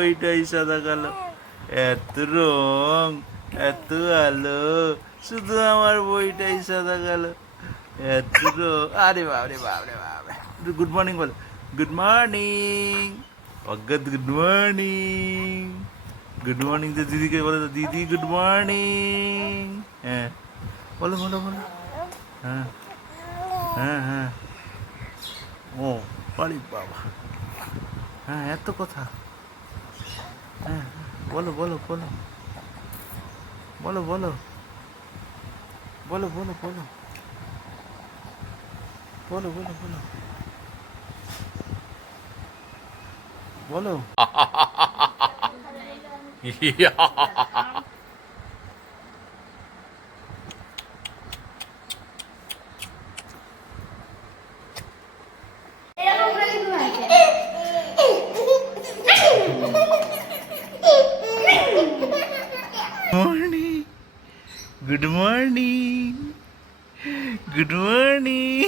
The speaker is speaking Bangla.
ওইটাই সাদা কালো, এত রং, এত আলো, শুধু আমার বইটাই সাদা কালো, এত রং। আরে বাবরে বাবরে বাবরে, গুড মর্নিং বলো, গুড মর্নিং অজ্ঞাত, গুড মর্নিং। গুড মর্নিং তো দিদিকে বলে তো, দিদি গুড মর্নিং। হ্যাঁ বলো বলো বলো। হ্যাঁ হ্যাঁ হ্যাঁ। ও বাড়ি বাবা, হ্যাঁ এত কথা। হ্যাঁ বলো বলো বলো বলো বলো বলো বলো বলো বলো বলো বলো বলো। Morning, good morning, good morning.